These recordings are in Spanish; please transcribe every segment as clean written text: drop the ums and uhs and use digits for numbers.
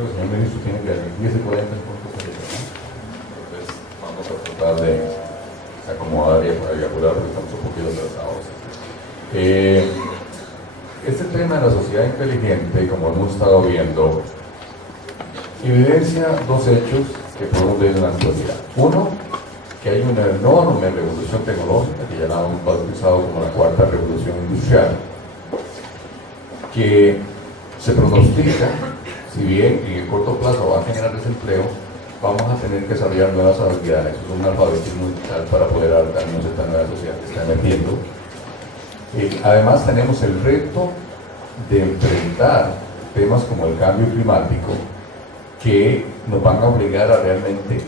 creo que el señor ministro tiene que decir 10 y 40 en puntos de ¿no? Entonces vamos a tratar de acomodar y apurar porque estamos un poquito atrasados. Este tema de la sociedad inteligente, como hemos estado viendo, evidencia dos hechos que podemos ver en la actualidad. Uno, que hay una enorme revolución tecnológica, que ya la hemos bautizado como la cuarta revolución industrial, que se pronostica, si bien en el corto plazo va a generar desempleo, vamos a tener que desarrollar nuevas habilidades, eso es un alfabetismo digital para poder adaptarnos a esta nueva sociedad que está emergiendo. Además tenemos el reto de enfrentar temas como el cambio climático que nos van a obligar a realmente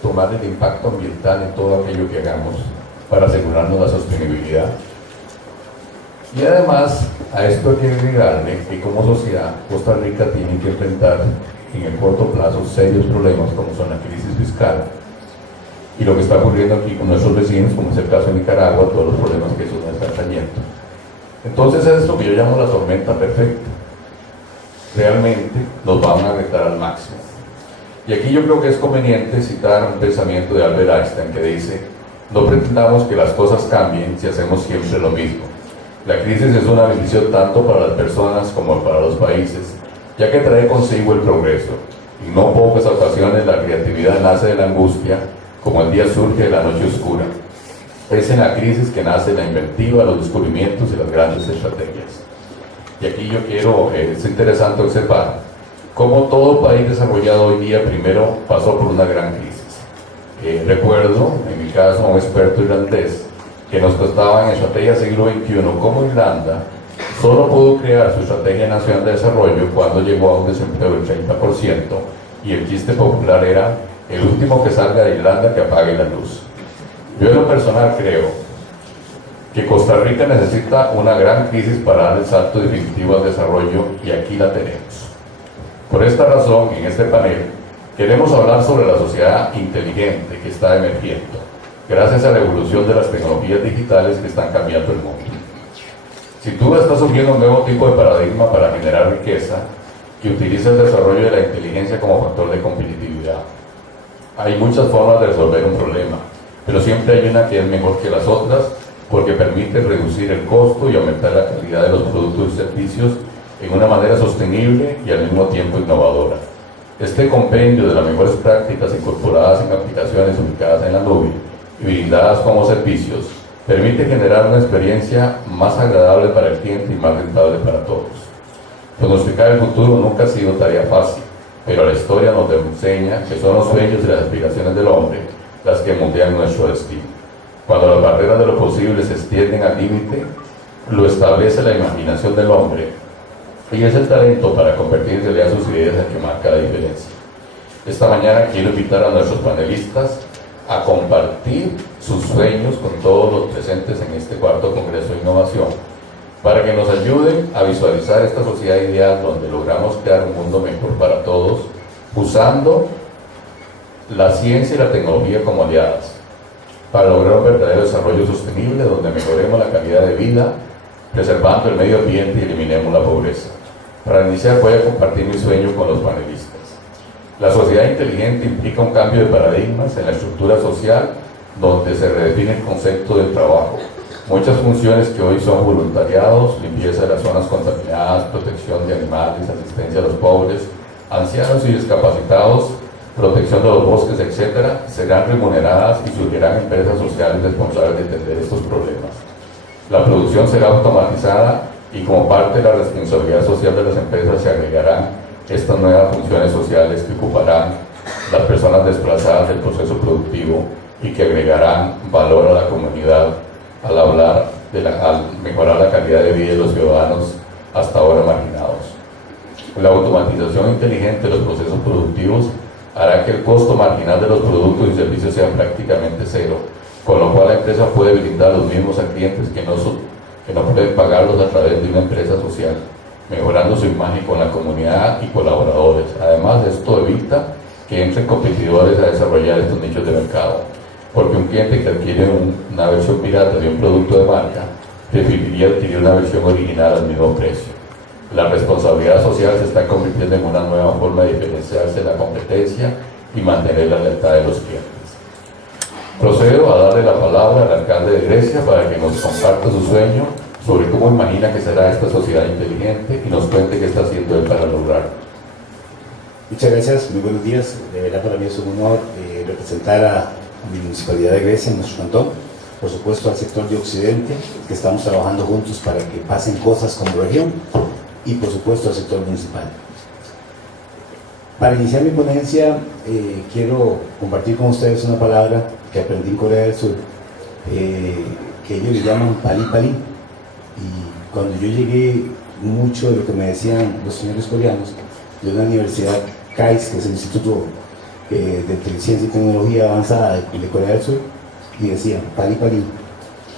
tomar el impacto ambiental en todo aquello que hagamos para asegurarnos la sostenibilidad. Y además a esto hay que agregarle que como sociedad Costa Rica tiene que enfrentar en el corto plazo serios problemas como son la crisis fiscal y lo que está ocurriendo aquí con nuestros vecinos, como es el caso de Nicaragua, todos los problemas que eso nos está trayendo. Entonces es esto que yo llamo la tormenta perfecta. Realmente nos van a retar al máximo. Y aquí yo creo que es conveniente citar un pensamiento de Albert Einstein que dice: no pretendamos que las cosas cambien si hacemos siempre lo mismo. La crisis es una bendición tanto para las personas como para los países, ya que trae consigo el progreso. En no pocas ocasiones la creatividad nace de la angustia, como el día surge de la noche oscura. Es en la crisis que nace la inventiva, los descubrimientos y las grandes estrategias. Y aquí yo quiero, es interesante observar cómo todo país desarrollado hoy día primero pasó por una gran crisis. Recuerdo, en mi caso, a un experto irlandés que nos contaba en estrategia siglo XXI cómo Irlanda solo pudo crear su estrategia nacional de desarrollo cuando llegó a un desempleo del 30%, y el chiste popular era: el último que salga de Irlanda que apague la luz. Yo en lo personal creo que Costa Rica necesita una gran crisis para dar el salto definitivo al desarrollo, y aquí la tenemos. Por esta razón, en este panel queremos hablar sobre la sociedad inteligente que está emergiendo gracias a la evolución de las tecnologías digitales que están cambiando el mundo. Sin duda está surgiendo un nuevo tipo de paradigma para generar riqueza que utiliza el desarrollo de la inteligencia como factor de competitividad. Hay muchas formas de resolver un problema, pero siempre hay una que es mejor que las otras porque permite reducir el costo y aumentar la calidad de los productos y servicios en una manera sostenible y al mismo tiempo innovadora. Este compendio de las mejores prácticas incorporadas en aplicaciones ubicadas en la nube y brindadas como servicios permite generar una experiencia más agradable para el cliente y más rentable para todos. Pronosticar el futuro nunca ha sido tarea fácil, pero la historia nos enseña que son los sueños y las aspiraciones del hombre las que moldean nuestro destino. Cuando las barreras de lo posible se extienden al límite, lo establece la imaginación del hombre, y es el talento para convertir en realidad sus ideas el que marca la diferencia. Esta mañana quiero invitar a nuestros panelistas a compartir sus sueños con todos los presentes en este cuarto Congreso de Innovación, para que nos ayuden a visualizar esta sociedad ideal donde logramos crear un mundo mejor para todos, usando la ciencia y la tecnología como aliadas, para lograr un verdadero desarrollo sostenible donde mejoremos la calidad de vida, preservando el medio ambiente y eliminemos la pobreza. Para iniciar voy a compartir mi sueño con los panelistas. La sociedad inteligente implica un cambio de paradigmas en la estructura social donde se redefine el concepto del trabajo. Muchas funciones que hoy son voluntariados, limpieza de las zonas contaminadas, protección de animales, asistencia a los pobres, ancianos y discapacitados, protección de los bosques, etc., serán remuneradas y surgirán empresas sociales responsables de atender estos problemas. La producción será automatizada y como parte de la responsabilidad social de las empresas se agregarán estas nuevas funciones sociales que ocuparán las personas desplazadas del proceso productivo y que agregarán valor a la comunidad al mejorar la calidad de vida de los ciudadanos hasta ahora marginados. La automatización inteligente de los procesos productivos hará que el costo marginal de los productos y servicios sea prácticamente cero, con lo cual la empresa puede brindar los mismos a clientes que no pueden pagarlos a través de una empresa social, mejorando su imagen con la comunidad y colaboradores. Además, esto evita que entren competidores a desarrollar estos nichos de mercado, porque un cliente que adquiere una versión pirata de un producto de marca preferiría adquirir una versión original al mismo precio. La responsabilidad social se está convirtiendo en una nueva forma de diferenciarse de la competencia y mantener la lealtad de los clientes. Procedo a darle la palabra al alcalde de Grecia para que nos comparta su sueño sobre cómo imagina que será esta sociedad inteligente y nos cuente qué está haciendo él para lograrlo. Muchas gracias, muy buenos días. De verdad para mí es un honor representar a mi municipalidad de Grecia, en nuestro cantón, por supuesto al sector de Occidente, que estamos trabajando juntos para que pasen cosas como región, y por supuesto al sector municipal. Para iniciar mi ponencia, quiero compartir con ustedes una palabra que aprendí en Corea del Sur, que ellos le llaman pali pali. Y cuando yo llegué, mucho de lo que me decían los señores coreanos de una universidad KAIST, que es el Instituto de Ciencia y Tecnología Avanzada de Corea del Sur, y decían pali pali.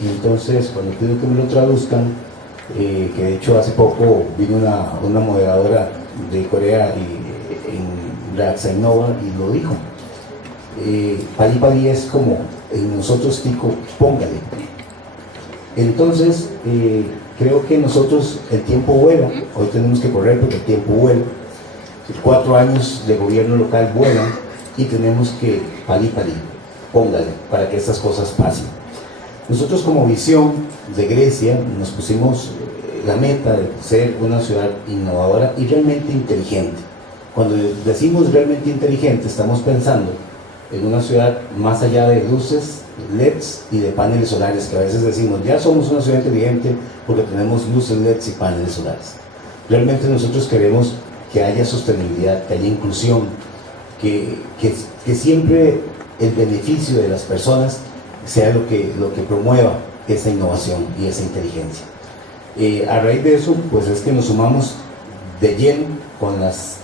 Y entonces, cuando pido que me lo traduzcan, que de hecho hace poco vino una moderadora de Corea en Raxa Innova y lo dijo. Pali pali es como en nosotros tico, póngale. Entonces, creo que nosotros, el tiempo vuela, hoy tenemos que correr porque el tiempo vuela, 4 años de gobierno local vuelan y tenemos que pali pali, póngale, para que estas cosas pasen. Nosotros como visión de Grecia nos pusimos la meta de ser una ciudad innovadora y realmente inteligente. Cuando decimos realmente inteligente, estamos pensando en una ciudad más allá de luces, LEDs y de paneles solares, que a veces decimos, ya somos una ciudad inteligente porque tenemos luces, LEDs y paneles solares. Realmente nosotros queremos que haya sostenibilidad, que haya inclusión, que siempre el beneficio de las personas sea lo que promueva esa innovación y esa inteligencia. A raíz de eso, pues es que nos sumamos de lleno con las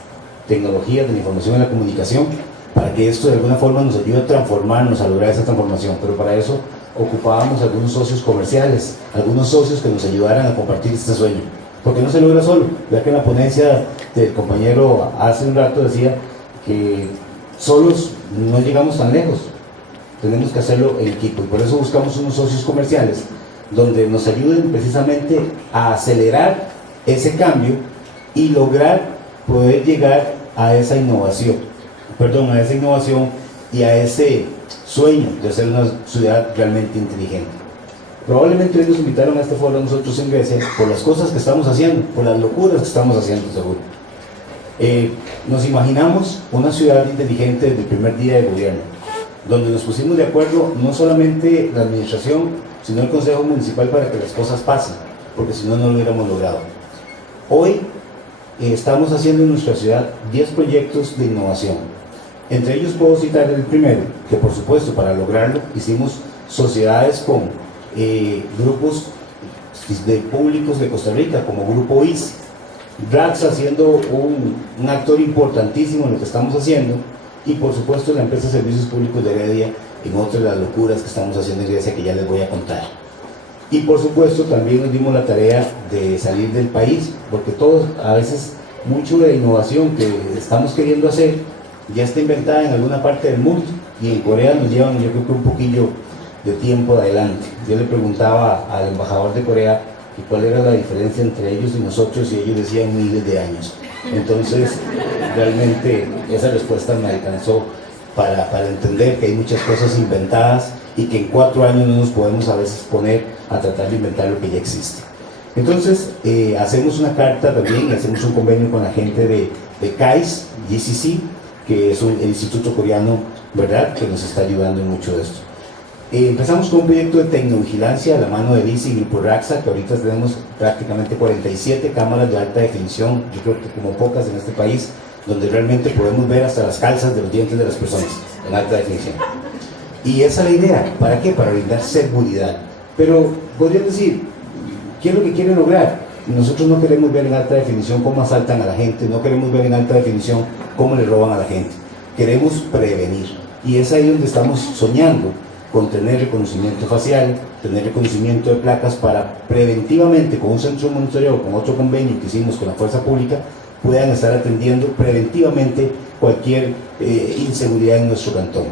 tecnologías de la información y la comunicación para que esto de alguna forma nos ayude a transformarnos, a lograr esa transformación, pero para eso ocupábamos algunos socios comerciales, algunos socios que nos ayudaran a compartir este sueño, porque no se logra solo, ya que en la ponencia del compañero hace un rato decía que solos no llegamos tan lejos, tenemos que hacerlo en equipo, y por eso buscamos unos socios comerciales donde nos ayuden precisamente a acelerar ese cambio y lograr poder llegar a esa innovación, y a ese sueño de ser una ciudad realmente inteligente. Probablemente hoy nos invitaron a este foro nosotros en Grecia por las cosas que estamos haciendo, por las locuras que estamos haciendo, seguro. Nos imaginamos una ciudad inteligente desde el primer día de gobierno, donde nos pusimos de acuerdo no solamente la administración, sino el Consejo Municipal para que las cosas pasen, porque si no, no lo hubiéramos logrado. Hoy estamos haciendo en nuestra ciudad 10 proyectos de innovación. Entre ellos puedo citar el primero, que por supuesto para lograrlo hicimos sociedades con grupos de públicos de Costa Rica, como Grupo IS, Raxa siendo un actor importantísimo en lo que estamos haciendo, y por supuesto la empresa de Servicios Públicos de Heredia en otra de las locuras que estamos haciendo en Grecia, que ya les voy a contar. Y por supuesto también nos dimos la tarea de salir del país, porque todos, a veces, mucho de la innovación que estamos queriendo hacer ya está inventada en alguna parte del mundo, y en Corea nos llevan, yo creo que un poquillo de tiempo de adelante. Yo le preguntaba al embajador de Corea que cuál era la diferencia entre ellos y nosotros, y ellos decían miles de años. Entonces realmente esa respuesta me alcanzó para entender que hay muchas cosas inventadas y que en 4 años no nos podemos a veces poner a tratar de inventar lo que ya existe. Entonces hacemos una carta también, hacemos un convenio con la gente de KAIST, GCC, que es el instituto coreano, ¿verdad?, que nos está ayudando en mucho de esto. Empezamos con un proyecto de tecnovigilancia a la mano de ICI y Grupo Raxa, que ahorita tenemos prácticamente 47 cámaras de alta definición, yo creo que como pocas en este país, donde realmente podemos ver hasta las calzas de los dientes de las personas en alta definición. Y esa es la idea, ¿para qué? Para brindar seguridad. Pero podrían decir, ¿qué es lo que quieren lograr? Nosotros no queremos ver en alta definición cómo asaltan a la gente, no queremos ver en alta definición cómo le roban a la gente, queremos prevenir, y es ahí donde estamos soñando con tener reconocimiento facial, tener reconocimiento de placas para preventivamente, con un centro de monitoreo, con otro convenio que hicimos con la Fuerza Pública, puedan estar atendiendo preventivamente cualquier inseguridad en nuestro cantón.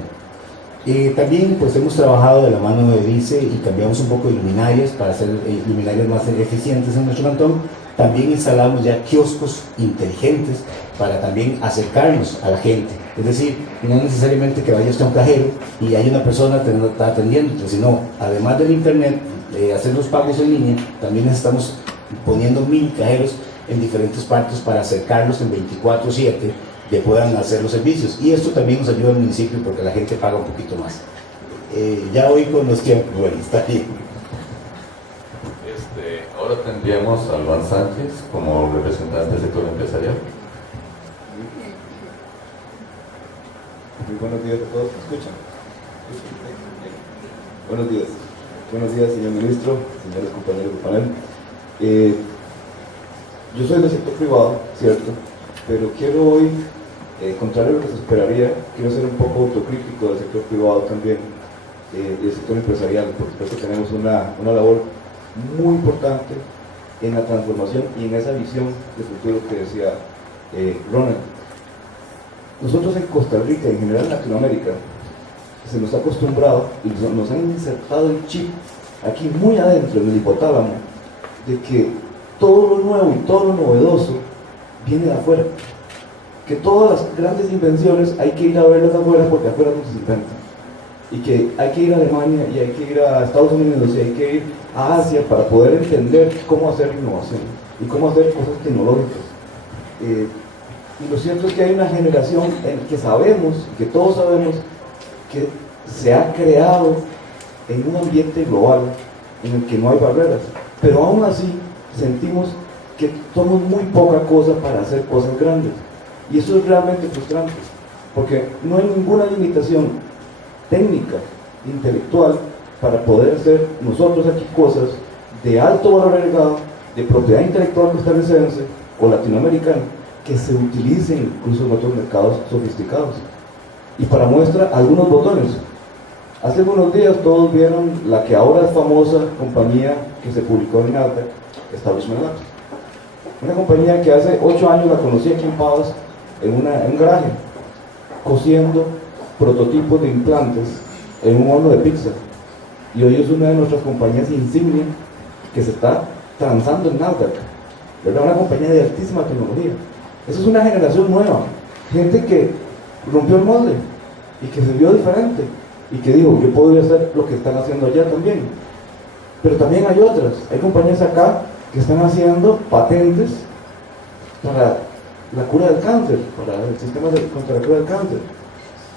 También pues hemos trabajado de la mano de DICE y cambiamos un poco de luminarias para hacer luminarias más eficientes en nuestro cantón, También instalamos ya kioscos inteligentes para también acercarnos a la gente. Es decir, no necesariamente que vaya usted a un cajero y hay una persona atendiendo, sino además del internet, hacer los pagos en línea, también estamos poniendo 1000 cajeros en diferentes partes para acercarlos en 24/7 que puedan hacer los servicios. Y esto también nos ayuda al municipio porque la gente paga un poquito más. Ya hoy con los tiempos, bueno, está bien. Ahora tendríamos a Alban Sánchez como representante del sector empresarial. Muy buenos días a todos, ¿me escuchan? Buenos días. Buenos días, señor ministro, señores compañeros de panel. Yo soy del sector privado, cierto, pero quiero hoy, contrario a lo que se esperaría, quiero ser un poco autocrítico del sector privado también y del sector empresarial, porque creo que tenemos una labor muy importante en la transformación y en esa visión de futuro que decía Ronald. Nosotros en Costa Rica, en general en Latinoamérica, se nos ha acostumbrado y nos han insertado el chip aquí muy adentro, en el hipotálamo, de que todo lo nuevo y todo lo novedoso viene de afuera. Que todas las grandes invenciones hay que ir a verlas afuera porque afuera no se inventan. Y que hay que ir a Alemania y hay que ir a Estados Unidos y hay que ir a Asia para poder entender cómo hacer innovación y cómo hacer cosas tecnológicas. Y lo cierto es que hay una generación en que sabemos, que todos sabemos, que se ha creado en un ambiente global en el que no hay barreras, pero aún así sentimos que somos muy poca cosa para hacer cosas grandes. Y eso es realmente frustrante, porque no hay ninguna limitación técnica, intelectual, para poder hacer nosotros aquí cosas de alto valor agregado, de propiedad intelectual costarricense o latinoamericana, que se utilicen incluso en otros mercados sofisticados. Y para muestra, algunos botones. Hace unos días todos vieron la que ahora es famosa compañía que se publicó en Nasdaq, Establishment Labs. Una compañía que hace 8 años la conocí aquí en Pavas, en un garaje, cosiendo prototipos de implantes en un horno de pizza. Y hoy es una de nuestras compañías insignia que se está transando en Nasdaq, ¿verdad? Una compañía de altísima tecnología. Esa es una generación nueva, gente que rompió el molde y que se vio diferente y que dijo, yo podría hacer lo que están haciendo allá también. Pero también hay otras, hay compañías acá que están haciendo patentes para la cura del cáncer, para el sistema contra la cura del cáncer.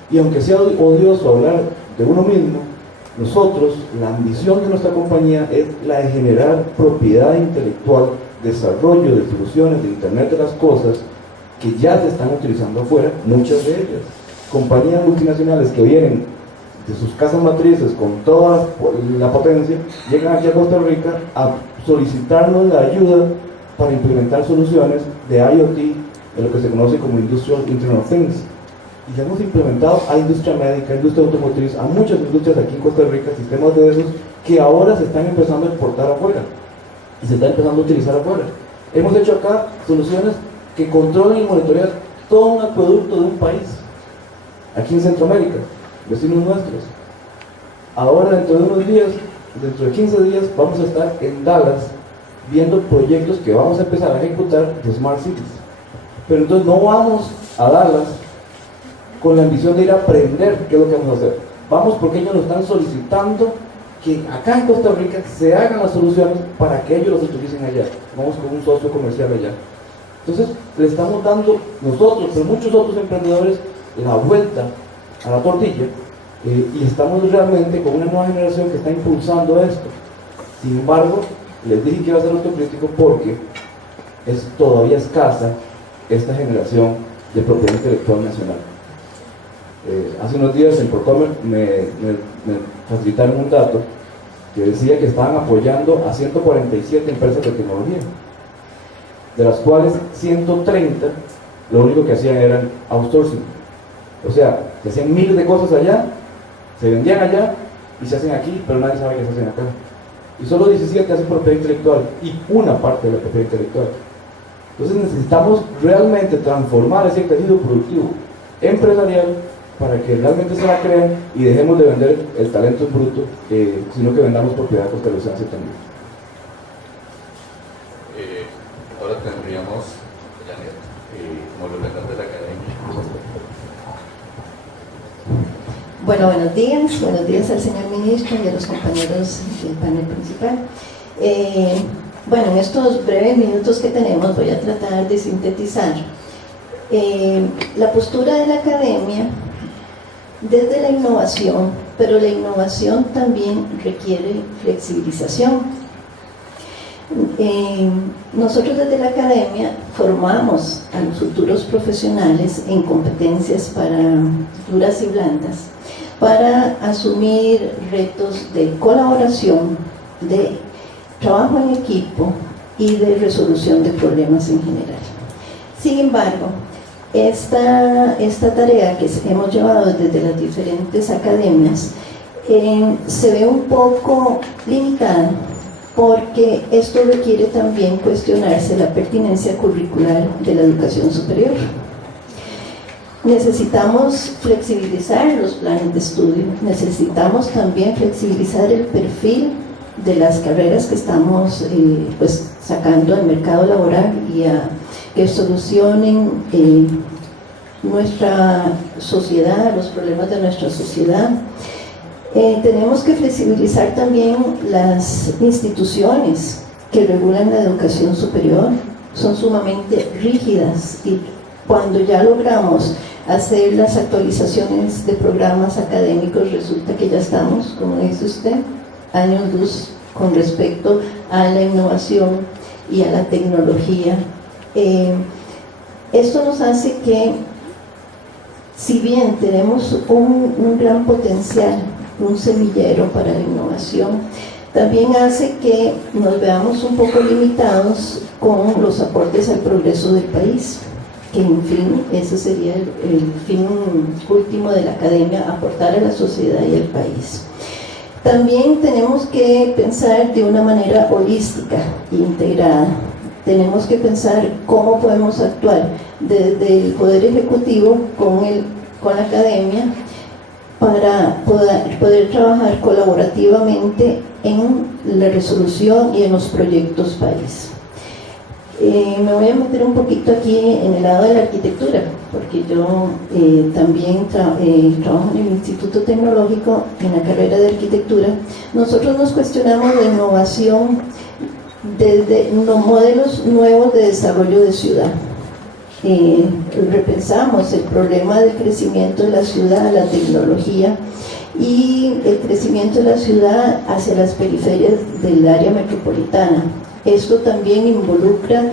Y aunque sea odioso hablar de uno mismo, nosotros, la ambición de nuestra compañía es la de generar propiedad intelectual, desarrollo de soluciones de Internet de las cosas que ya se están utilizando afuera, muchas de ellas. Compañías multinacionales que vienen de sus casas matrices con toda la potencia, llegan aquí a Costa Rica a solicitarnos la ayuda para implementar soluciones de IoT, de lo que se conoce como Industrial Internet of Things. Y ya hemos implementado a industria médica, a industria automotriz, a muchas industrias aquí en Costa Rica, sistemas de esos que ahora se están empezando a exportar afuera y se están empezando a utilizar afuera. Hemos hecho acá soluciones que controlan y monitorean todo un acueducto de un país, aquí en Centroamérica, vecinos nuestros. Ahora, dentro de unos días, dentro de 15 días, vamos a estar en Dallas viendo proyectos que vamos a empezar a ejecutar de Smart Cities. Pero entonces no vamos a Dallas con la ambición de ir a aprender qué es lo que vamos a hacer. Vamos porque ellos nos están solicitando que acá en Costa Rica se hagan las soluciones para que ellos las utilicen allá. Vamos con un socio comercial allá. Entonces le estamos dando nosotros, pero muchos otros emprendedores, la vuelta a la tortilla y estamos realmente con una nueva generación que está impulsando esto. Sin embargo, les dije que iba a ser autocrítico porque es todavía escasa esta generación de propiedad intelectual nacional. Hace unos días en Procomer me facilitaron un dato que decía que estaban apoyando a 147 empresas de tecnología, de las cuales 130 lo único que hacían era outsourcing. O sea, se hacían miles de cosas allá, se vendían allá y se hacen aquí, pero nadie sabe que se hacen acá. Y solo 17 hacen propiedad intelectual y una parte de la propiedad intelectual. Entonces necesitamos realmente transformar ese tejido productivo empresarial para que realmente se la crean y dejemos de vender el talento en bruto, sino que vendamos propiedad costarricense también. Ahora tendríamos Janet, como representante de la academia. Bueno, buenos días al señor ministro y a los compañeros del panel principal. Bueno, en estos breves minutos que tenemos voy a tratar de sintetizar la postura de la academia desde la innovación, pero la innovación también requiere flexibilización. Nosotros desde la academia formamos a los futuros profesionales en competencias duras y blandas para asumir retos de colaboración, de trabajo en equipo y de resolución de problemas en general. Sin embargo, esta tarea que hemos llevado desde las diferentes academias se ve un poco limitada, porque esto requiere también cuestionarse la pertinencia curricular de la educación superior. Necesitamos flexibilizar los planes de estudio, necesitamos también flexibilizar el perfil de las carreras que estamos sacando al mercado laboral y a que solucionen nuestra sociedad, los problemas de nuestra sociedad. Tenemos que flexibilizar también las instituciones que regulan la educación superior. Son sumamente rígidas y cuando ya logramos hacer las actualizaciones de programas académicos resulta que ya estamos, como dice usted, años luz con respecto a la innovación y a la tecnología. Esto nos hace que, si bien tenemos un gran potencial, un semillero para la innovación, también hace que nos veamos un poco limitados con los aportes al progreso del país, que en fin, ese sería el fin último de la academia, aportar a la sociedad y al país. También tenemos que pensar de una manera holística e integrada. Tenemos que pensar cómo podemos actuar desde el Poder Ejecutivo con la academia para poder trabajar colaborativamente en la resolución y en los proyectos país. Me voy a meter un poquito aquí en el lado de la arquitectura, porque yo también trabajo en el Instituto Tecnológico en la carrera de arquitectura. Nosotros nos cuestionamos la innovación desde los modelos nuevos de desarrollo de ciudad. Repensamos el problema del crecimiento de la ciudad, la tecnología y el crecimiento de la ciudad hacia las periferias del área metropolitana. Esto también involucra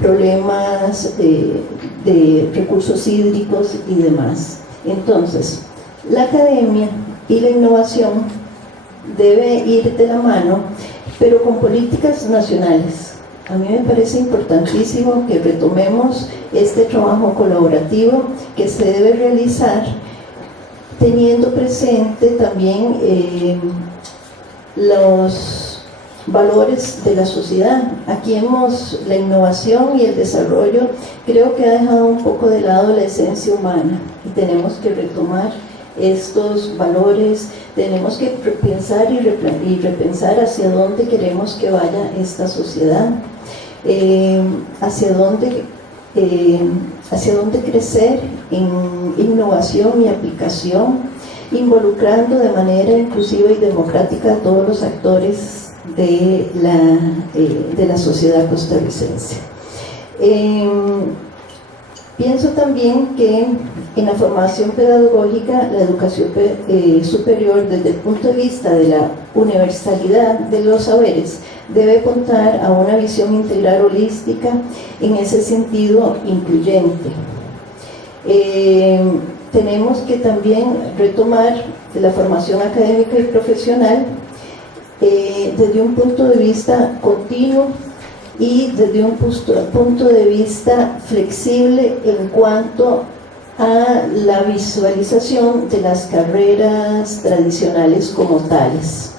problemas de recursos hídricos y demás. Entonces, la academia y la innovación debe ir de la mano, pero con políticas nacionales. A mí me parece importantísimo que retomemos este trabajo colaborativo que se debe realizar teniendo presente también los valores de la sociedad. Aquí la innovación y el desarrollo creo que ha dejado un poco de lado la esencia humana y tenemos que retomar estos valores, tenemos que pensar y repensar hacia dónde queremos que vaya esta sociedad, hacia dónde crecer en innovación y aplicación, involucrando de manera inclusiva y democrática a todos los actores de la sociedad costarricense. Pienso también que en la formación pedagógica, la educación superior, desde el punto de vista de la universalidad de los saberes, debe apuntar a una visión integral holística, en ese sentido incluyente. Tenemos que también retomar la formación académica y profesional desde un punto de vista continuo y desde un punto de vista flexible en cuanto a la visualización de las carreras tradicionales como tales.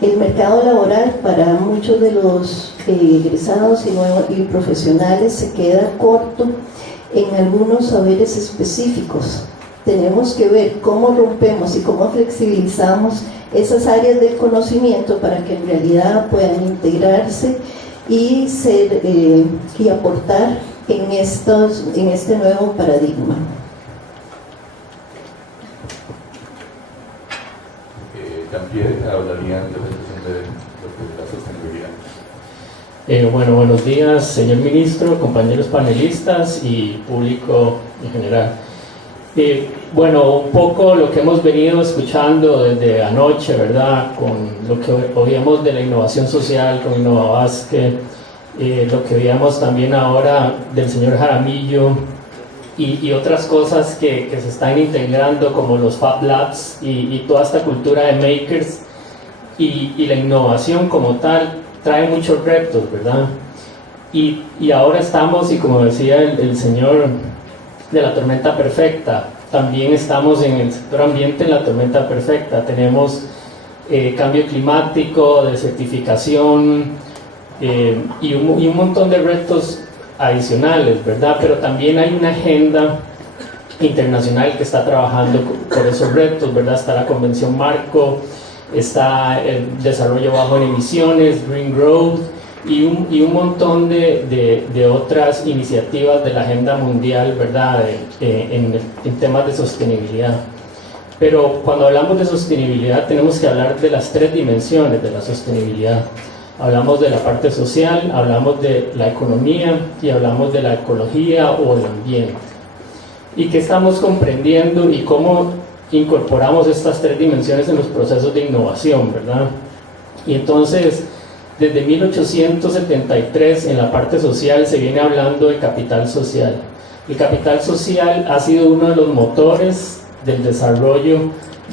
El mercado laboral para muchos de los egresados y profesionales se queda corto en algunos saberes específicos. Tenemos que ver cómo rompemos y cómo flexibilizamos esas áreas del conocimiento para que en realidad puedan integrarse y y aportar en este nuevo paradigma. Jean-Pierre hablaría de la cuestión de la sostenibilidad. Bueno, buenos días, señor ministro, compañeros panelistas y público en general. Bueno, un poco lo que hemos venido escuchando desde anoche, ¿verdad? Con lo que oíamos de la innovación social con Innovavasque, lo que veíamos también ahora del señor Jaramillo y otras cosas que se están integrando como los Fab Labs y toda esta cultura de makers y la innovación como tal trae muchos retos, ¿verdad? Y ahora estamos, y como decía el señor de la tormenta perfecta, también estamos en el sector ambiente en la tormenta perfecta. Tenemos cambio climático, desertificación y un montón de retos adicionales, ¿verdad? Pero también hay una agenda internacional que está trabajando por esos retos, ¿verdad? Está la Convención Marco, está el desarrollo bajo en emisiones, Green Growth y un montón de otras iniciativas de la agenda mundial, ¿verdad? En temas de sostenibilidad. Pero cuando hablamos de sostenibilidad tenemos que hablar de las tres dimensiones de la sostenibilidad. Hablamos de la parte social, hablamos de la economía y hablamos de la ecología o el ambiente. ¿Y qué estamos comprendiendo y cómo incorporamos estas tres dimensiones en los procesos de innovación, ¿verdad? Y entonces, desde 1873 en la parte social se viene hablando de capital social. El capital social ha sido uno de los motores del desarrollo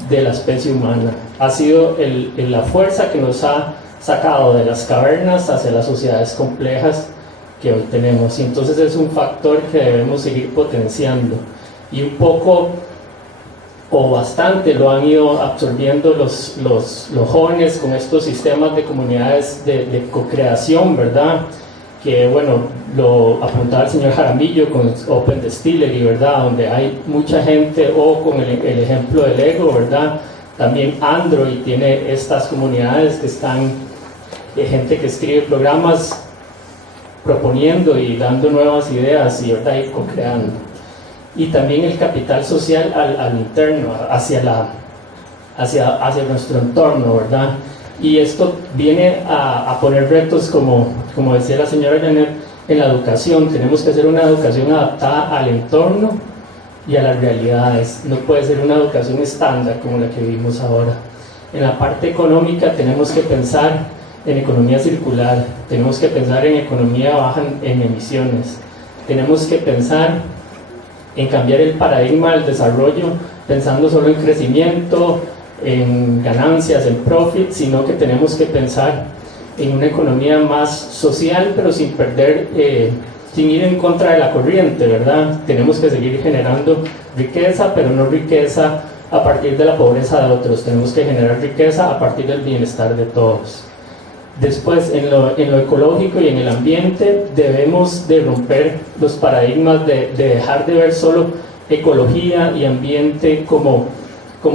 de la especie humana. Ha sido la fuerza que nos ha sacado de las cavernas hacia las sociedades complejas que hoy tenemos. Y entonces es un factor que debemos seguir potenciando. Y un poco o bastante lo han ido absorbiendo los jóvenes con estos sistemas de comunidades de co-creación, ¿verdad? Que bueno, lo apuntaba el señor Jaramillo con Open Distillery, ¿verdad? Donde hay mucha gente, o con el ejemplo del Lego, ¿verdad? También Android tiene estas comunidades que están, gente que escribe programas proponiendo y dando nuevas ideas y, ¿verdad? Y co-creando. Y también el capital social al interno, hacia nuestro entorno, ¿verdad? Y esto viene a poner retos como decía la señora Janet, en la educación. Tenemos que hacer una educación adaptada al entorno y a las realidades. No puede ser una educación estándar como la que vivimos ahora. En la parte económica tenemos que pensar en economía circular, tenemos que pensar en economía baja en emisiones, tenemos que pensar en cambiar el paradigma del desarrollo, pensando solo en crecimiento, en ganancias, en profit, sino que tenemos que pensar en una economía más social, pero sin perder, sin ir en contra de la corriente, ¿verdad? Tenemos que seguir generando riqueza, pero no riqueza a partir de la pobreza de otros, tenemos que generar riqueza a partir del bienestar de todos. Después, en lo ecológico y en el ambiente, debemos de romper los paradigmas de dejar de ver solo ecología y ambiente como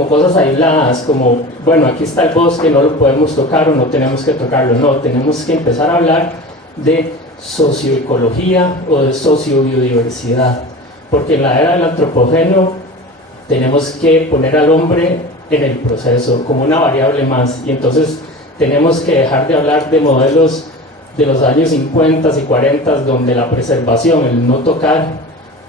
cosas aisladas, como, bueno, aquí está el bosque, no lo podemos tocar o no tenemos que tocarlo. No, tenemos que empezar a hablar de socioecología o de sociobiodiversidad, porque en la era del antropoceno tenemos que poner al hombre en el proceso como una variable más, y entonces tenemos que dejar de hablar de modelos de los años 50 y 40 donde la preservación, el no tocar,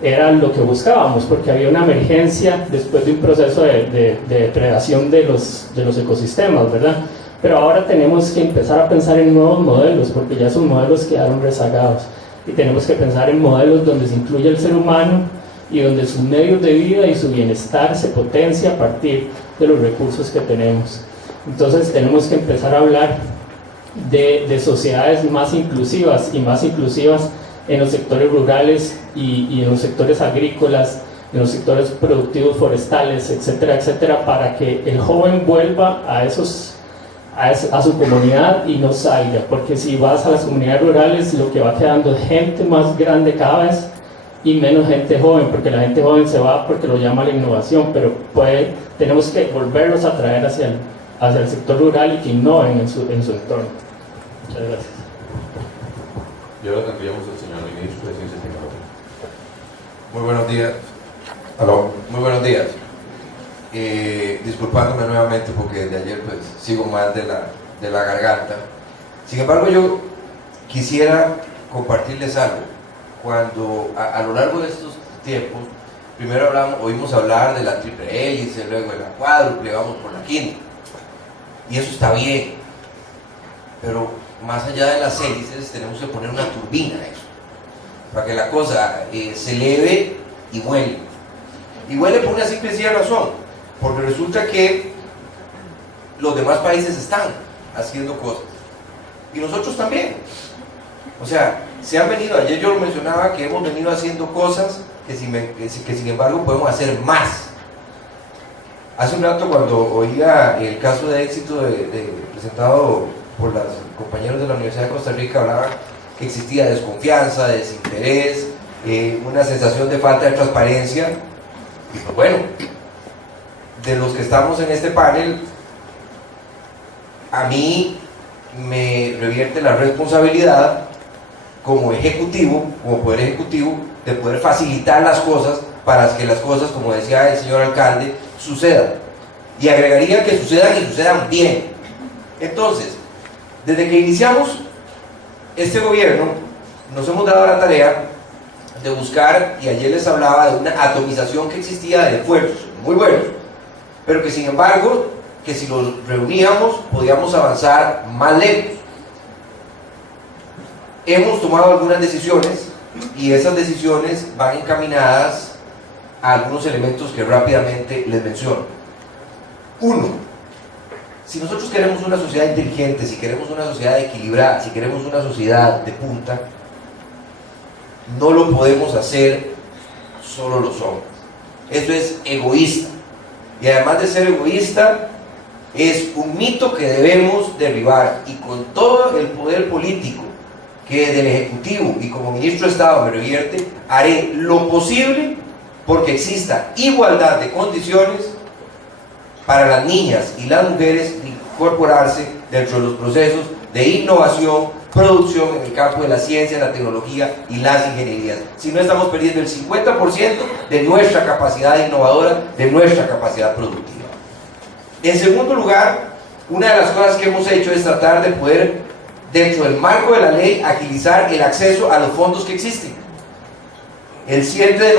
era lo que buscábamos, porque había una emergencia después de un proceso de depredación de los ecosistemas, ¿verdad? Pero ahora tenemos que empezar a pensar en nuevos modelos, porque ya esos modelos quedaron rezagados, y tenemos que pensar en modelos donde se incluye el ser humano y donde sus medios de vida y su bienestar se potencia a partir de los recursos que tenemos. Entonces tenemos que empezar a hablar de sociedades más inclusivas en los sectores rurales y en los sectores agrícolas, en los sectores productivos forestales, etcétera, etcétera, para que el joven vuelva a su comunidad y no salga, porque si vas a las comunidades rurales lo que va quedando es gente más grande cada vez y menos gente joven, porque la gente joven se va porque lo llama la innovación, pero tenemos que volverlos a traer hacia el sector rural y que innoven en su entorno. Muchas gracias. Y ahora tendríamos al señor ministro de Ciencia y Tecnología. Muy buenos días. Aló. Muy buenos días. Disculpándome nuevamente porque desde ayer pues sigo mal de la garganta. Sin embargo, yo quisiera compartirles algo. Cuando a lo largo de estos tiempos, primero oímos hablar de la triple hélice, luego de la cuádruple, vamos por la quinta. Y eso está bien. Pero más allá de las hélices tenemos que poner una turbina a eso, para que la cosa se eleve y vuele. Y vuele por una simple y sencilla razón, porque resulta que los demás países están haciendo cosas y nosotros también. O sea, se han venido, ayer yo lo mencionaba, que hemos venido haciendo cosas que sin embargo podemos hacer más. Hace un rato, cuando oía el caso de éxito presentado por los compañeros de la Universidad de Costa Rica, hablaban que existía desconfianza, desinterés, una sensación de falta de transparencia. Y pues bueno, de los que estamos en este panel, a mí me revierte la responsabilidad como ejecutivo, como poder ejecutivo, de poder facilitar las cosas para que las cosas, como decía el señor alcalde, sucedan. Y agregaría que sucedan y sucedan bien. Entonces, desde que iniciamos este gobierno, nos hemos dado la tarea de buscar, y ayer les hablaba de una atomización que existía de esfuerzos muy buenos, pero que sin embargo, que si los reuníamos, podíamos avanzar más lejos. Hemos tomado algunas decisiones, y esas decisiones van encaminadas a algunos elementos que rápidamente les menciono. Uno, si nosotros queremos una sociedad inteligente, si queremos una sociedad equilibrada, si queremos una sociedad de punta, no lo podemos hacer solo los hombres. Esto es egoísta. Y además de ser egoísta, es un mito que debemos derribar. Y con todo el poder político que del Ejecutivo y como Ministro de Estado me revierte, haré lo posible porque exista igualdad de condiciones para las niñas y las mujeres de incorporarse dentro de los procesos de innovación, producción en el campo de la ciencia, la tecnología y las ingenierías. Si no, estamos perdiendo el 50% de nuestra capacidad innovadora, de nuestra capacidad productiva. En segundo lugar, una de las cosas que hemos hecho es tratar de poder, dentro del marco de la ley, agilizar el acceso a los fondos que existen. El 7 de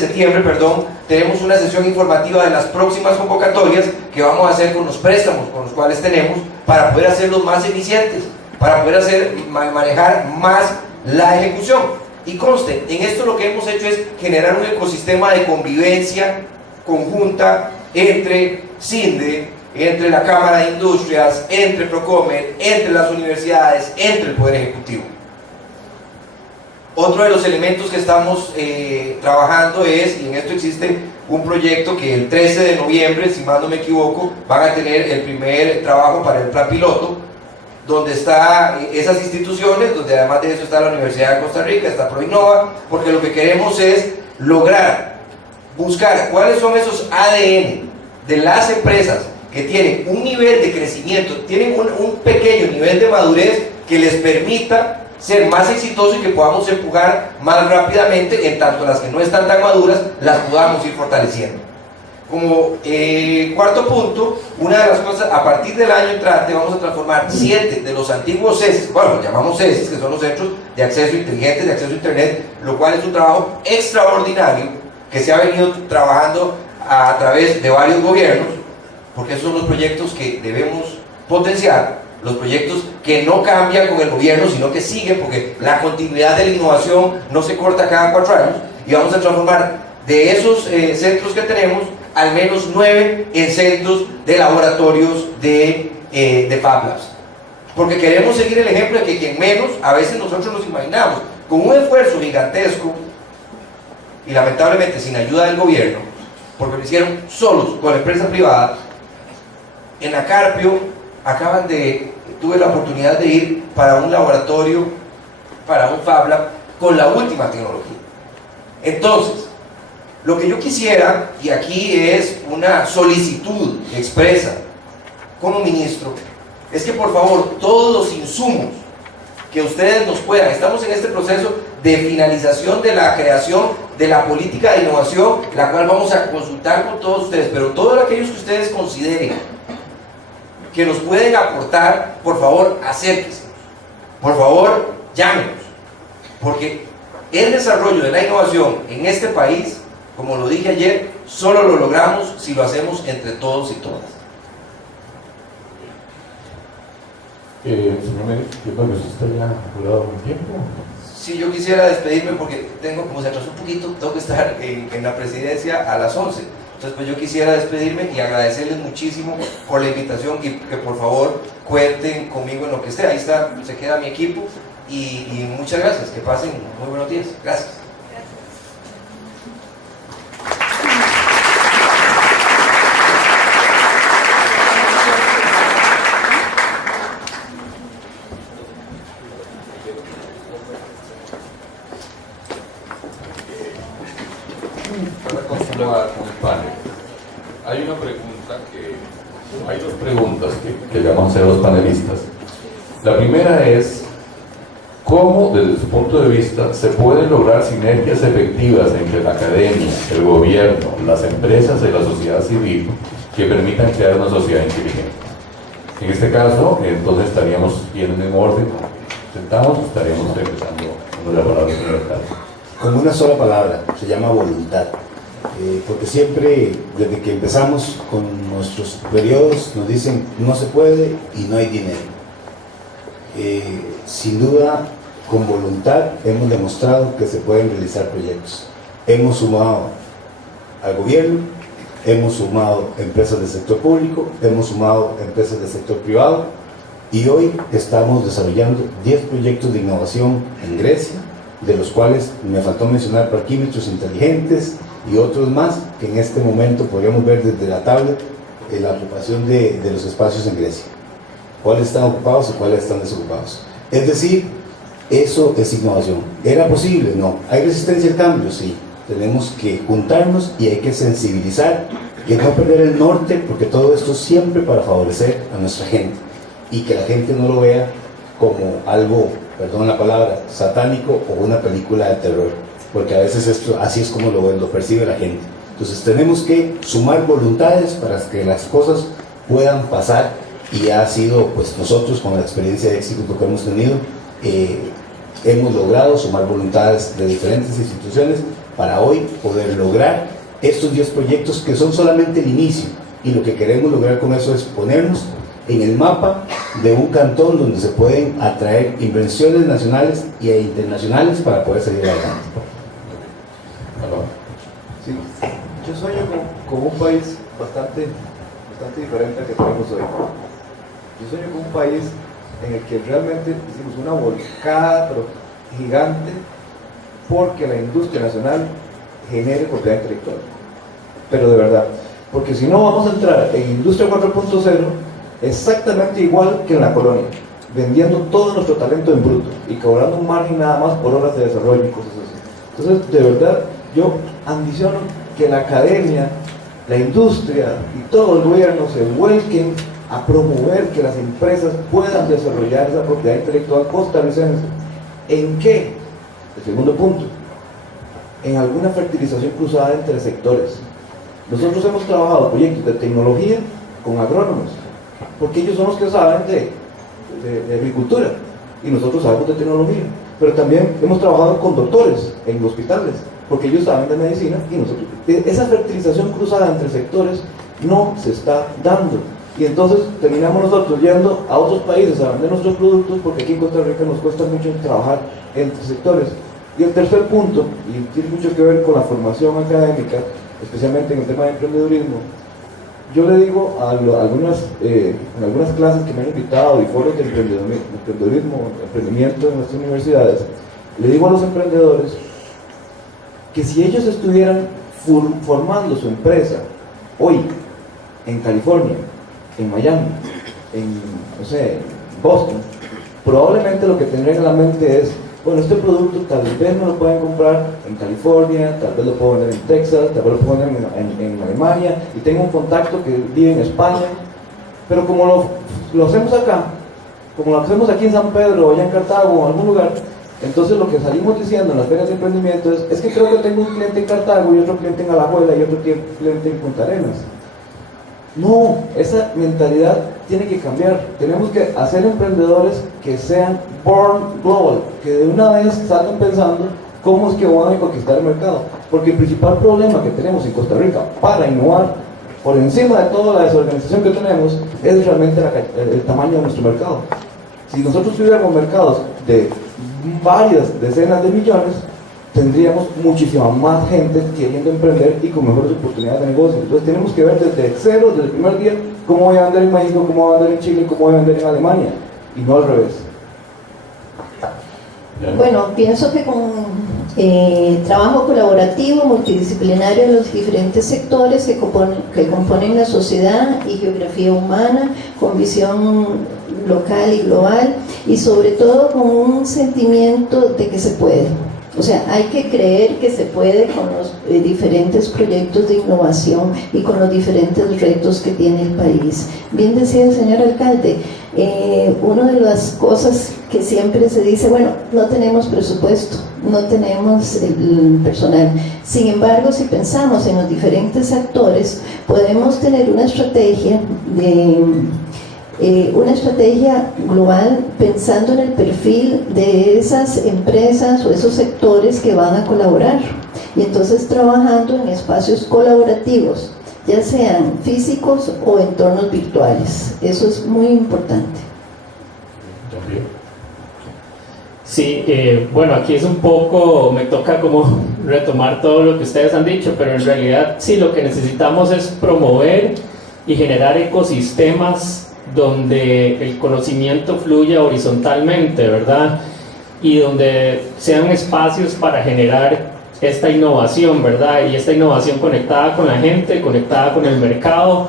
septiembre, tenemos una sesión informativa de las próximas convocatorias que vamos a hacer con los préstamos con los cuales tenemos, para poder hacerlos más eficientes, para poder manejar más la ejecución. Y conste, en esto lo que hemos hecho es generar un ecosistema de convivencia conjunta entre CINDE, entre la Cámara de Industrias, entre Procomer, entre las universidades, entre el Poder Ejecutivo. Otro de los elementos que estamos trabajando es, y en esto existe un proyecto que el 13 de noviembre, si mal no me equivoco, van a tener el primer trabajo para el plan piloto, donde están esas instituciones, donde además de eso está la Universidad de Costa Rica, está Proinnova, porque lo que queremos es lograr, buscar cuáles son esos ADN de las empresas que tienen un nivel de crecimiento, tienen un pequeño nivel de madurez que les permita ser más exitosos y que podamos empujar más rápidamente, en tanto las que no están tan maduras las podamos ir fortaleciendo. Como cuarto punto, una de las cosas, a partir del año entrante vamos a transformar 7 de los antiguos CESIS, bueno, los llamamos CESIS, que son los Centros de Acceso Inteligente, de Acceso a Internet, lo cual es un trabajo extraordinario que se ha venido trabajando a través de varios gobiernos, porque esos son los proyectos que debemos potenciar, los proyectos que no cambian con el gobierno, sino que siguen, porque la continuidad de la innovación no se corta cada 4 años, y vamos a transformar de esos centros que tenemos, al menos 9 en centros de laboratorios de Fab Labs. Porque queremos seguir el ejemplo de que quien menos, a veces nosotros nos imaginamos, con un esfuerzo gigantesco, y lamentablemente sin ayuda del gobierno, porque lo hicieron solos con la empresa privada. En la Carpio tuve la oportunidad de ir para un laboratorio, para un Fab Lab, con la última tecnología. Entonces, lo que yo quisiera, y aquí es una solicitud expresa como ministro, es que por favor todos los insumos que ustedes nos puedan, estamos en este proceso de finalización de la creación de la política de innovación, la cual vamos a consultar con todos ustedes, pero todos aquellos que ustedes consideren que nos pueden aportar, por favor, acérquense, por favor, llámenos, porque el desarrollo de la innovación en este país, como lo dije ayer, solo lo logramos si lo hacemos entre todos y todas. Señor médico, yo creo que usted está ya apurado con tiempo. Si yo quisiera despedirme porque tengo, como se atrasó un poquito, tengo que estar en la presidencia a las 11. Entonces pues yo quisiera despedirme y agradecerles muchísimo por la invitación y que por favor cuenten conmigo en lo que esté. Ahí está, se queda mi equipo y muchas gracias, que pasen muy buenos días. Gracias. Para continuar con el panel, hay dos preguntas que le vamos a hacer a los panelistas. La primera es, ¿cómo desde su punto de vista se pueden lograr sinergias efectivas entre la academia, el gobierno, las empresas y la sociedad civil que permitan crear una sociedad inteligente? En este caso, entonces estaríamos yendo en orden, sentamos, estaríamos empezando con la palabra del señor alcalde. Con una sola palabra, se llama voluntad. Porque siempre, desde que empezamos con nuestros periodos, nos dicen no se puede y no hay dinero. Sin duda, con voluntad hemos demostrado que se pueden realizar proyectos. Hemos sumado al gobierno, hemos sumado empresas del sector público, hemos sumado empresas del sector privado y hoy estamos desarrollando 10 proyectos de innovación en Grecia, de los cuales me faltó mencionar parquímetros inteligentes y otros más que en este momento podríamos ver desde la tablet la ocupación de los espacios en Grecia, cuáles están ocupados y cuáles están desocupados. Es decir, eso es innovación. ¿Era posible? No. ¿Hay resistencia al cambio? Sí. Tenemos que juntarnos y hay que sensibilizar y no perder el norte, porque todo esto siempre para favorecer a nuestra gente y que la gente no lo vea como algo, perdón la palabra, satánico o una película de terror, porque a veces esto así es como lo percibe la gente. Entonces tenemos que sumar voluntades para que las cosas puedan pasar y ha sido, pues nosotros con la experiencia de éxito que hemos tenido, hemos logrado sumar voluntades de diferentes instituciones para hoy poder lograr estos 10 proyectos que son solamente el inicio, y lo que queremos lograr con eso es ponernos en el mapa de un cantón donde se pueden atraer inversiones nacionales e internacionales para poder salir adelante. Sí, yo sueño con un país bastante diferente al que tenemos hoy. Yo sueño con un país en el que realmente hicimos una volcada pero gigante porque la industria nacional genere propiedad intelectual, pero de verdad, porque si no vamos a entrar en industria 4.0 exactamente igual que en la colonia, vendiendo todo nuestro talento en bruto y cobrando un margen nada más por horas de desarrollo y cosas así. Entonces, de verdad, yo ambiciono que la academia, la industria y todo el gobierno se vuelquen a promover que las empresas puedan desarrollar esa propiedad intelectual costarricense. ¿En qué? El segundo punto, en alguna fertilización cruzada entre sectores. Nosotros hemos trabajado proyectos de tecnología con agrónomos, porque ellos son los que saben de agricultura y nosotros sabemos de tecnología, pero también hemos trabajado con doctores en hospitales, porque ellos saben de medicina y nosotros. Esa fertilización cruzada entre sectores no se está dando, y entonces terminamos nosotros yendo a otros países a vender nuestros productos, porque aquí en Costa Rica nos cuesta mucho trabajar entre sectores. Y el tercer punto, y tiene mucho que ver con la formación académica, especialmente en el tema de emprendedurismo, yo le digo a en algunas clases que me han invitado y foros de emprendimiento en nuestras universidades, le digo a los emprendedores que si ellos estuvieran formando su empresa hoy en California, en Miami, no sé, en Boston, probablemente lo que tendrían en la mente es: bueno, este producto tal vez no lo pueden comprar en California, tal vez lo puedo vender en Texas, tal vez lo puedo vender en Alemania, y tengo un contacto que vive en España, pero como lo hacemos acá, como lo hacemos aquí en San Pedro, o allá en Cartago, o en algún lugar. Entonces lo que salimos diciendo en las ferias de emprendimiento es que creo que tengo un cliente en Cartago y otro cliente en Alajuela y otro cliente en Punta Arenas. No, esa mentalidad tiene que cambiar. Tenemos que hacer emprendedores que sean born global, que de una vez salgan pensando cómo es que van a conquistar el mercado. Porque el principal problema que tenemos en Costa Rica para innovar, por encima de toda la desorganización que tenemos, es realmente el tamaño de nuestro mercado. Si nosotros tuviéramos mercados de varias decenas de millones, tendríamos muchísima más gente queriendo emprender y con mejores oportunidades de negocio. Entonces tenemos que ver desde cero, desde el primer día, cómo voy a vender en México, cómo voy a vender en Chile, cómo voy a vender en Alemania, y no al revés. Bueno, pienso que con trabajo colaborativo, multidisciplinario de los diferentes sectores que componen la sociedad y geografía humana, con visión local y global, y sobre todo con un sentimiento de que se puede. O sea, hay que creer que se puede con los diferentes proyectos de innovación y con los diferentes retos que tiene el país. Bien decía el señor alcalde, una de las cosas que siempre se dice, bueno, no tenemos presupuesto, no tenemos el personal. Sin embargo, si pensamos en los diferentes actores, podemos tener una estrategia global pensando en el perfil de esas empresas o esos sectores que van a colaborar, y entonces trabajando en espacios colaborativos, ya sean físicos o entornos virtuales. Eso es muy importante. Sí, bueno, aquí es un poco, me toca como retomar todo lo que ustedes han dicho, pero en realidad sí, lo que necesitamos es promover y generar ecosistemas donde el conocimiento fluya horizontalmente, ¿verdad? Y donde sean espacios para generar esta innovación, ¿verdad? Y esta innovación conectada con la gente, conectada con el mercado,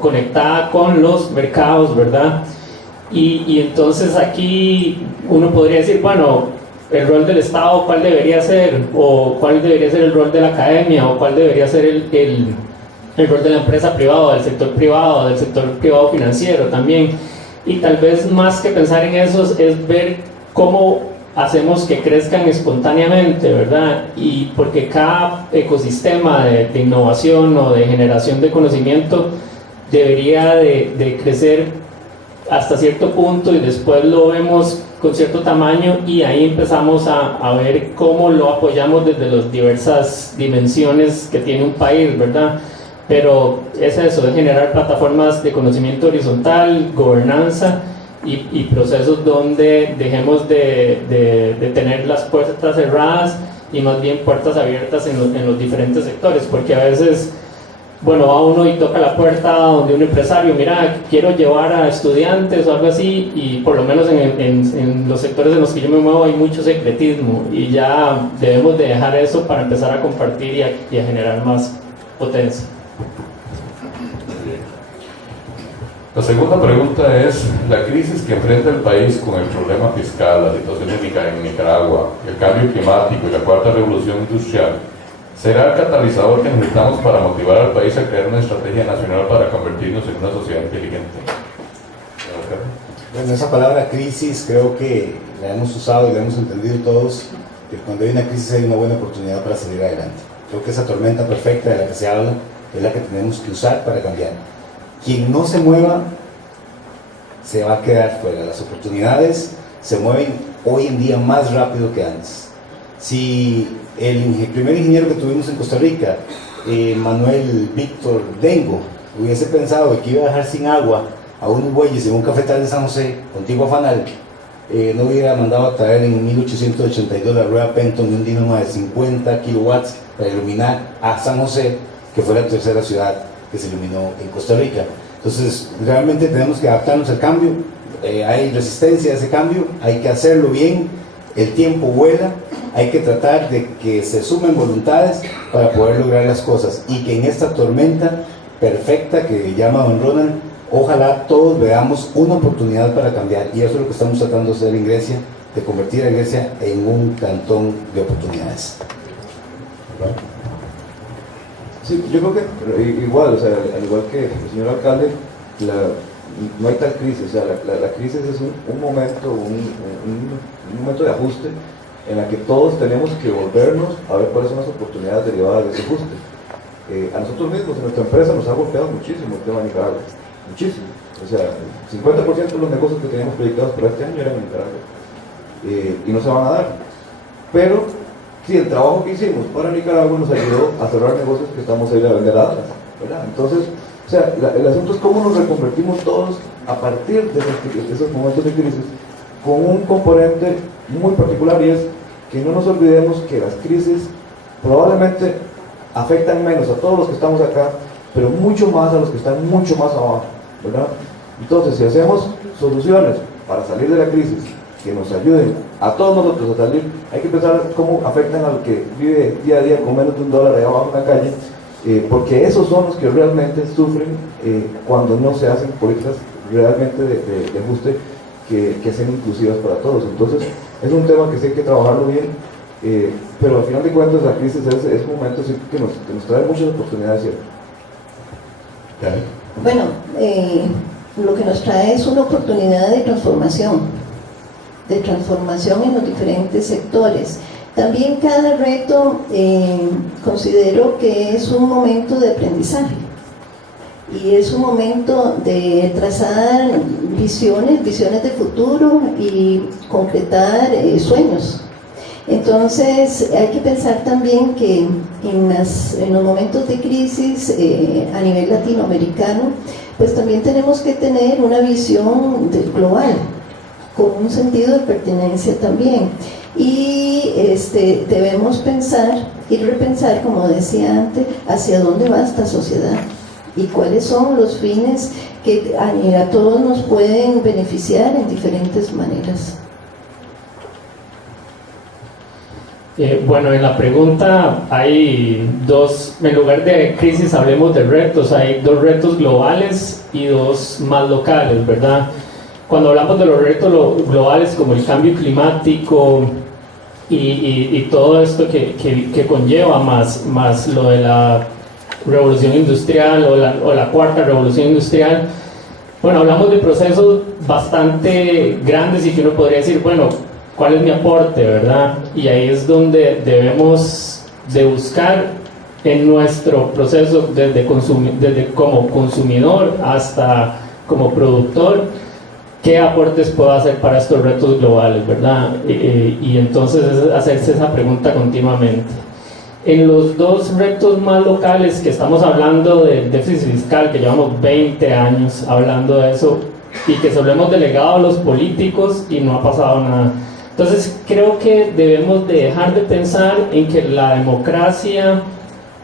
conectada con los mercados, ¿verdad? Y entonces aquí uno podría decir, bueno, el rol del Estado, ¿cuál debería ser? O cuál debería ser el rol de la academia, o cuál debería ser el rol de la empresa privada, del sector privado financiero también. Y tal vez más que pensar en eso es ver cómo hacemos que crezcan espontáneamente, ¿verdad? Y porque cada ecosistema de innovación o de generación de conocimiento debería de crecer hasta cierto punto, y después lo vemos con cierto tamaño, y ahí empezamos a ver cómo lo apoyamos desde las diversas dimensiones que tiene un país, ¿verdad? Pero es eso, es generar plataformas de conocimiento horizontal, gobernanza y procesos donde dejemos de tener las puertas cerradas y más bien puertas abiertas en los diferentes sectores, porque a veces, bueno, va uno y toca la puerta donde un empresario, mira, quiero llevar a estudiantes o algo así, y por lo menos en los sectores en los que yo me muevo hay mucho secretismo, y ya debemos de dejar eso para empezar a compartir y a generar más potencia. La segunda pregunta es, la crisis que enfrenta el país con el problema fiscal, la situación en Nicaragua, el cambio climático y la cuarta revolución industrial, ¿será el catalizador que necesitamos para motivar al país a crear una estrategia nacional para convertirnos en una sociedad inteligente? Bueno, esa palabra crisis creo que la hemos usado y la hemos entendido todos, que cuando hay una crisis hay una buena oportunidad para salir adelante. Creo que esa tormenta perfecta de la que se habla es la que tenemos que usar para cambiar. Quien no se mueva se va a quedar fuera. Las oportunidades se mueven hoy en día más rápido que antes. Si el primer ingeniero que tuvimos en Costa Rica, Manuel Víctor Dengo, hubiese pensado que iba a dejar sin agua a unos bueyes en un cafetal de San José, contigo a Fanal, no hubiera mandado a traer en 1882 la rueda Penton de un dínamo de 50 kilowatts para iluminar a San José, que fue la tercera ciudad que se iluminó en Costa Rica. Entonces, realmente tenemos que adaptarnos al cambio. Hay resistencia a ese cambio, hay que hacerlo bien, el tiempo vuela, hay que tratar de que se sumen voluntades para poder lograr las cosas, y que en esta tormenta perfecta que llama don Ronald, ojalá todos veamos una oportunidad para cambiar, y eso es lo que estamos tratando de hacer en Grecia, de convertir a Grecia en un cantón de oportunidades. Sí, yo creo que igual, o sea, al igual que el señor alcalde, no hay tal crisis, o sea, la crisis es un momento, un momento de ajuste en la que todos tenemos que volvernos a ver cuáles son las oportunidades derivadas de ese ajuste. A nosotros mismos, en nuestra empresa, nos ha golpeado muchísimo el tema de Nicaragua, muchísimo. O sea, 50% de los negocios que teníamos proyectados para este año eran en Nicaragua, y no se van a dar. Pero, sí, el trabajo que hicimos para Nicaragua nos ayudó a cerrar negocios que estamos ahí a vender a otras, ¿verdad? Entonces, o sea, el asunto es cómo nos reconvertimos todos a partir de esos momentos de crisis, con un componente muy particular, y es que no nos olvidemos que las crisis probablemente afectan menos a todos los que estamos acá, pero mucho más a los que están mucho más abajo, ¿verdad? Entonces, si hacemos soluciones para salir de la crisis que nos ayuden a todos nosotros a salir, hay que pensar cómo afectan al que vive día a día con menos de $1 allá abajo en la calle, porque esos son los que realmente sufren cuando no se hacen políticas realmente de ajuste que sean inclusivas para todos. Entonces, es un tema que sí hay que trabajarlo bien, pero al final de cuentas la crisis es un momento sí, que nos trae muchas oportunidades, ¿cierto? Bueno, lo que nos trae es una oportunidad de transformación en los diferentes sectores. También cada reto considero que es un momento de aprendizaje y es un momento de trazar visiones de futuro y concretar sueños. Entonces hay que pensar también que en los momentos de crisis a nivel latinoamericano, pues también tenemos que tener una visión global, con un sentido de pertenencia también. Y debemos pensar y repensar, como decía antes, hacia dónde va esta sociedad y cuáles son los fines que a todos nos pueden beneficiar en diferentes maneras. Bueno, en la pregunta hay dos, en lugar de crisis hablemos de retos, hay dos retos globales y dos más locales, ¿verdad? Cuando hablamos de los retos globales como el cambio climático y todo esto que conlleva, más lo de la revolución industrial o la cuarta revolución industrial, bueno, hablamos de procesos bastante grandes y que uno podría decir, bueno, ¿cuál es mi aporte, verdad? Y ahí es donde debemos de buscar en nuestro proceso, desde como consumidor hasta como productor, qué aportes puedo hacer para estos retos globales, ¿verdad? Y entonces es hacerse esa pregunta continuamente. En los dos retos más locales que estamos hablando del déficit fiscal, que llevamos 20 años hablando de eso y que se lo hemos delegado a los políticos y no ha pasado nada. Entonces creo que debemos de dejar de pensar en que la democracia,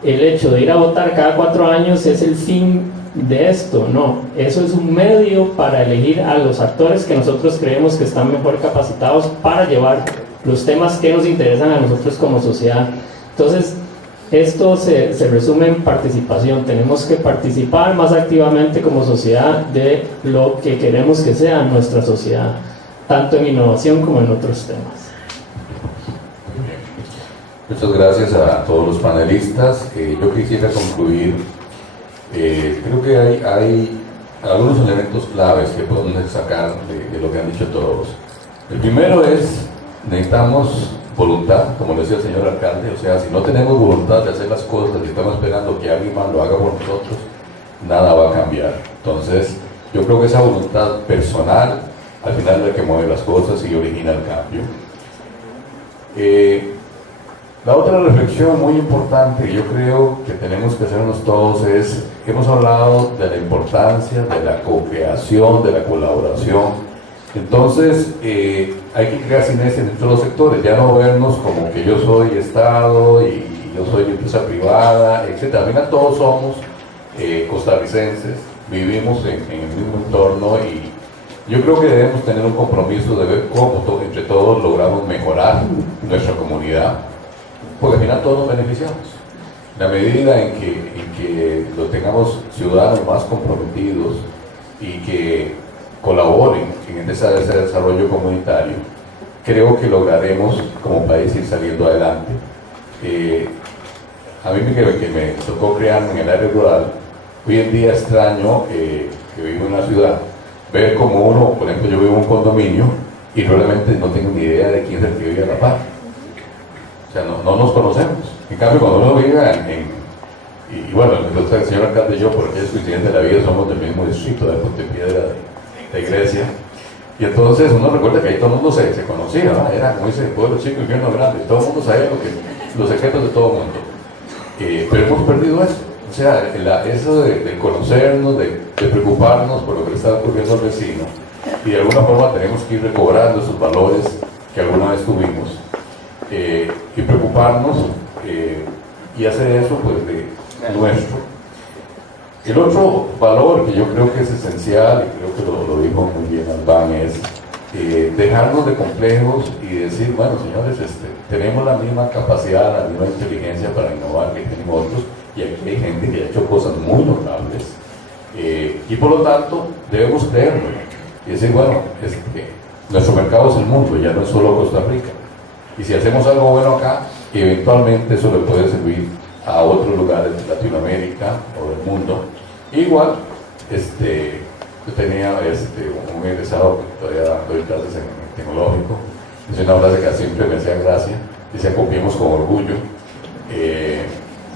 el hecho de ir a votar cada 4 años es el fin de esto, no, eso es un medio para elegir a los actores que nosotros creemos que están mejor capacitados para llevar los temas que nos interesan a nosotros como sociedad. Entonces, esto se resume en participación, tenemos que participar más activamente como sociedad de lo que queremos que sea nuestra sociedad, tanto en innovación como en otros temas. Muchas gracias a todos los panelistas. Yo quisiera concluir. Creo que hay algunos elementos claves que podemos sacar de lo que han dicho todos. El primero es, necesitamos voluntad, como le decía el señor alcalde, o sea, si no tenemos voluntad de hacer las cosas y estamos esperando que alguien más lo haga por nosotros, nada va a cambiar. Entonces, yo creo que esa voluntad personal, al final es la que mueve las cosas y origina el cambio. La otra reflexión muy importante que yo creo que tenemos que hacernos todos es, hemos hablado de la importancia de la co-creación, de la colaboración. Entonces, hay que crear sinergia entre los sectores, ya no vernos como que yo soy Estado y yo soy empresa privada, etc. Al final todos somos costarricenses, vivimos en el mismo entorno y yo creo que debemos tener un compromiso de ver cómo entre todos logramos mejorar nuestra comunidad. Porque al final todos nos beneficiamos. En la medida en que lo tengamos ciudadanos más comprometidos y que colaboren en ese desarrollo comunitario, creo que lograremos como país ir saliendo adelante. A mí que me tocó crear en el área rural, hoy en día extraño que vivo en una ciudad, ver como uno, por ejemplo, yo vivo en un condominio y realmente no tengo ni idea de quién es el que vive a la par. O sea, no nos conocemos. En cambio, cuando uno vive y bueno, el señor alcalde y yo, por aquellos coincidentes de la vida, somos del mismo distrito de Pontepiedra de Grecia. Y entonces uno recuerda que ahí todo el mundo se conocía, ¿no? Era como dice, pueblo chico, infierno grande, todo el mundo sabía los secretos de todo el mundo. Pero hemos perdido eso. O sea, eso de conocernos, de preocuparnos por lo que le está ocurriendo al vecino, y de alguna forma tenemos que ir recobrando esos valores que alguna vez tuvimos, y preocuparnos, y hacer eso pues de nuestro. El otro valor que yo creo que es esencial, y creo que lo dijo muy bien Albán, es dejarnos de complejos y decir, bueno señores, tenemos la misma capacidad, la misma inteligencia para innovar que tienen otros, y aquí hay gente que ha hecho cosas muy notables, y por lo tanto debemos creerlo y decir, bueno, nuestro mercado es el mundo, ya no es solo Costa Rica, y si hacemos algo bueno acá, eventualmente eso le puede servir a otros lugares de Latinoamérica o del mundo. Igual, yo tenía un egresado que todavía doy clases en el tecnológico, dice una frase que siempre me hacía gracia, dice: copiemos con orgullo.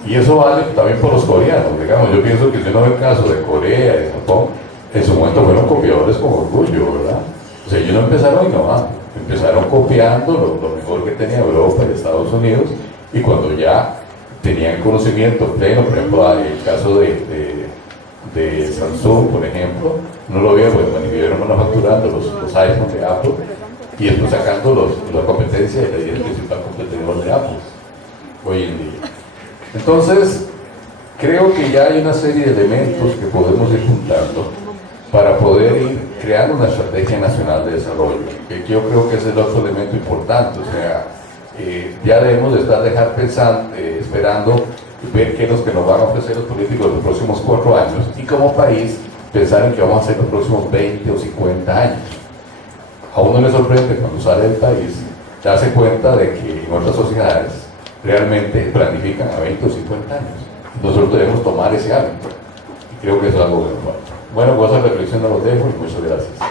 Y eso vale también por los coreanos, digamos. Yo pienso que si uno ve el caso de Corea y de Japón, en su momento fueron copiadores con orgullo, ¿verdad? O sea, ellos no empezaron innovando, empezaron copiando lo mejor que tenía Europa y Estados Unidos, y cuando ya tenían conocimiento pleno, por ejemplo, el caso de Samsung, por ejemplo, no lo veía, pues estuvieron manufacturando los iPhones de Apple y después sacando la competencia y el principal competidor de Apple hoy en día. Entonces, creo que ya hay una serie de elementos que podemos ir juntando para poder ir creando una estrategia nacional de desarrollo, que yo creo que ese es el otro elemento importante. O sea, ya debemos de dejar pensando, esperando ver qué es lo que nos van a ofrecer los políticos en los próximos 4 años, y como país pensar en qué vamos a hacer los próximos 20 o 50 años. A uno le sorprende cuando sale del país darse cuenta de que en otras sociedades realmente planifican a 20 o 50 años. Nosotros debemos tomar ese hábito, y creo que eso es algo que nos falta. Bueno, pues esa reflexión la dejo y muchas gracias.